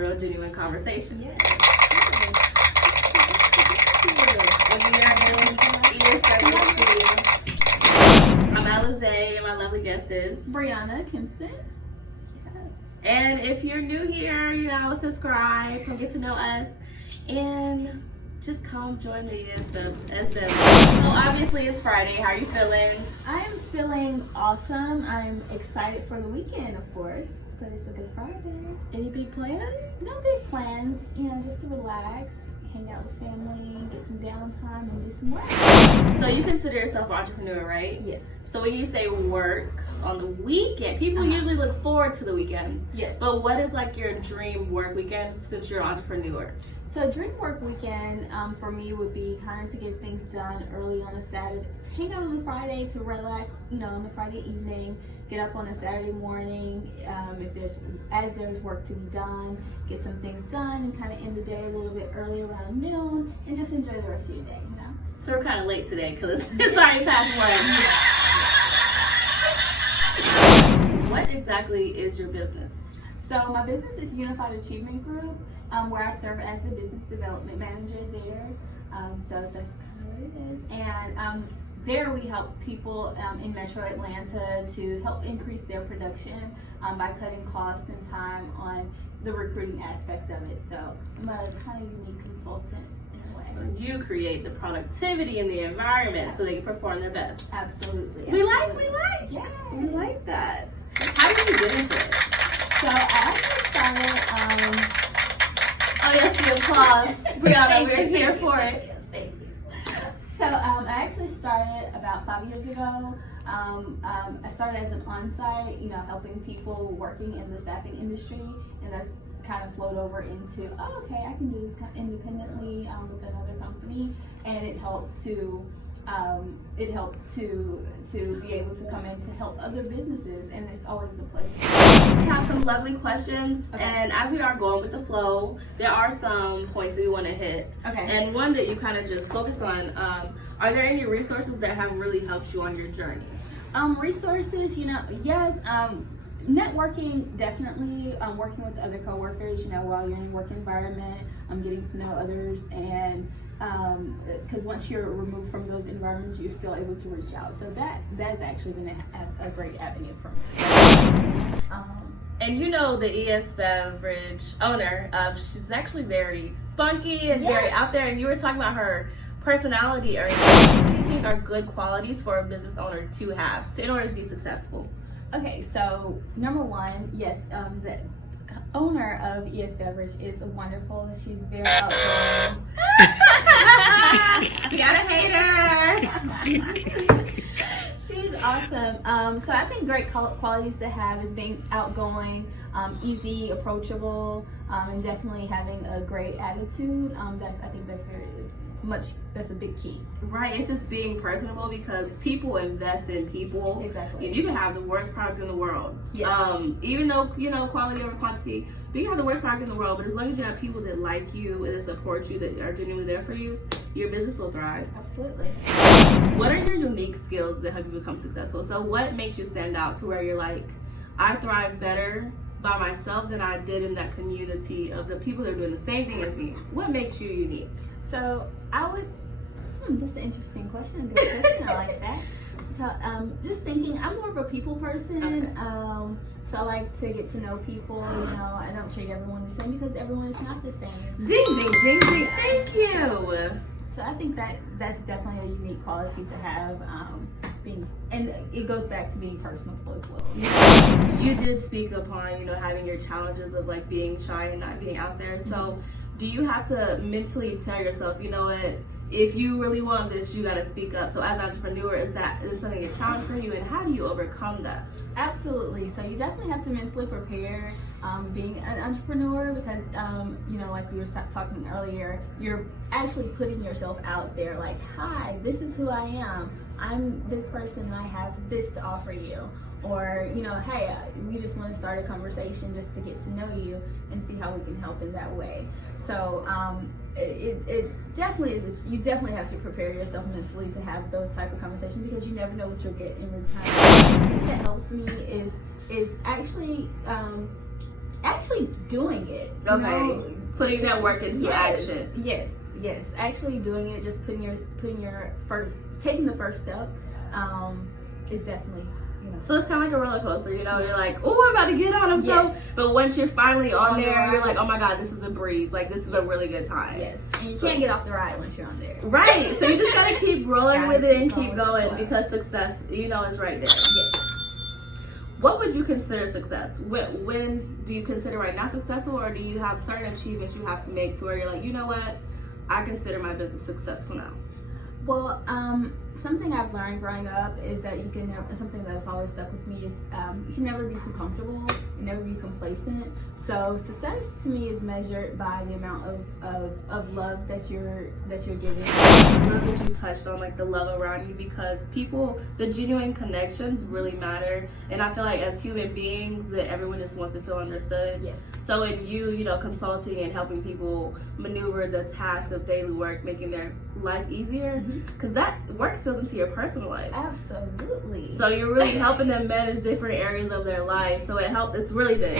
real, genuine conversation. Yes. When we are in ESBEVLiFE studio, I'm ALAZAiH, and my lovely guest is BRIANNA KEMPSON. And if you're new here, subscribe, come get to know us, and just come join the ESBEVLiFE. So obviously it's Friday. How are you feeling? I am feeling awesome. I'm excited for the weekend, of course, but it's a good Friday. Any big plans? No big plans, just to relax, hang out with family, get some downtime, and do some work. So you consider yourself an entrepreneur, right? Yes. So when you say work on the weekend, people usually look forward to the weekends. Yes. But what is like your dream work weekend since you're an entrepreneur? So dream work weekend for me would be kind of to get things done early on a Saturday, to hang out on a Friday, to relax, on the Friday evening, get up on a Saturday morning, if there's work to be done, get some things done, and kind of end the day a little bit early around noon, and just enjoy the rest of your day, So we're kind of late today because it's already past 1. What exactly is your business? So my business is Unified Achievement Group, where I serve as the business development manager there. So that's kind of what it is. And there we help people in Metro Atlanta to help increase their production by cutting costs and time on the recruiting aspect of it. So I'm a kind of unique consultant in a way. So you create the productivity in the environment so they can perform their best. Absolutely. We like. Yeah. We like that. How did you get into it? So I actually started, oh yes, the applause. We're here for it. So I actually started about 5 years ago. I started as an on-site, helping people working in the staffing industry, and that's kind of flowed over into, okay, I can do this kind of independently with another company, and it helped to be able to come in to help other businesses, and it's always a pleasure. We have some lovely questions, and as we are going with the flow, there are some points that we want to hit. Okay. And one that you kind of just focus on, are there any resources that have really helped you on your journey? Resources, yes. Networking, definitely. Working with other coworkers, while you're in a work environment, getting to know others, and because once you're removed from those environments, you're still able to reach out. So that's actually been a great avenue for me. And the ES Beverage owner, she's actually very spunky and very out there. And you were talking about her personality earlier. What do you think are good qualities for a business owner to have in order to be successful? Okay, so number one, yes, the owner of ES Beverage is wonderful. She's very outgoing. You got a hater. She's awesome. So I think great qualities to have is being outgoing, easy, approachable, and definitely having a great attitude. I think that's a big key. Right, it's just being personable because people invest in people. Exactly. You can have the worst product in the world. Yes. Even though, quality over quantity, but you can have the worst product in the world, but as long as you have people that like you and that support you, that are genuinely there for you, your business will thrive. Absolutely. What are your unique skills that help you become successful? So what makes you stand out to where you're like, I thrive better by myself than I did in that community of the people that are doing the same thing as me? What makes you unique? So I would, that's an interesting question, good question, I like that. So just thinking, I'm more of a people person. Okay. So I like to get to know people, I don't treat everyone the same because everyone is not the same. Ding, ding, ding, ding, thank you. So I think that's definitely a unique quality to have, and it goes back to being personable as well. You did speak upon, having your challenges of like being shy and not being out there. So do you have to mentally tell yourself, if you really want this, you got to speak up? So as an entrepreneur, is something a challenge for you, and how do you overcome that? Absolutely. So you definitely have to mentally prepare being an entrepreneur because, like we were talking earlier, you're actually putting yourself out there like, hi, this is who I am. I'm this person and I have this to offer you. Or, hey, we just want to start a conversation just to get to know you and see how we can help in that way. So it definitely is, you definitely have to prepare yourself mentally to have those type of conversations because you never know what you'll get in return. The thing that helps me is actually actually doing it. Okay, putting that work into action. Yes, actually doing it, just taking the first step, is definitely. So it's kind of like a roller coaster, You're like, oh, I'm about to get on. I'm so. But once you're finally on there, you're like, oh my God, this is a breeze. Like, this is a really good time. Yes. And you can't get off the ride once you're on there. Right. So you just gotta keep growing with it and keep going because success, is right there. Yes. What would you consider success? When do you consider right now successful, or do you have certain achievements you have to make to where you're like, you know what, I consider my business successful now? Well, something I've learned growing up is that you can never, something that's always stuck with me is you can never be too comfortable, you never be complacent. So success to me is measured by the amount of love that you're giving. I love that you touched on like the love around you, because the genuine connections really matter. And I feel like as human beings that everyone just wants to feel understood. Yes. So in you, consulting and helping people maneuver the task of daily work, making their life easier, because that work spills into your personal life. Absolutely. So you're really helping them manage different areas of their life. So it's really big.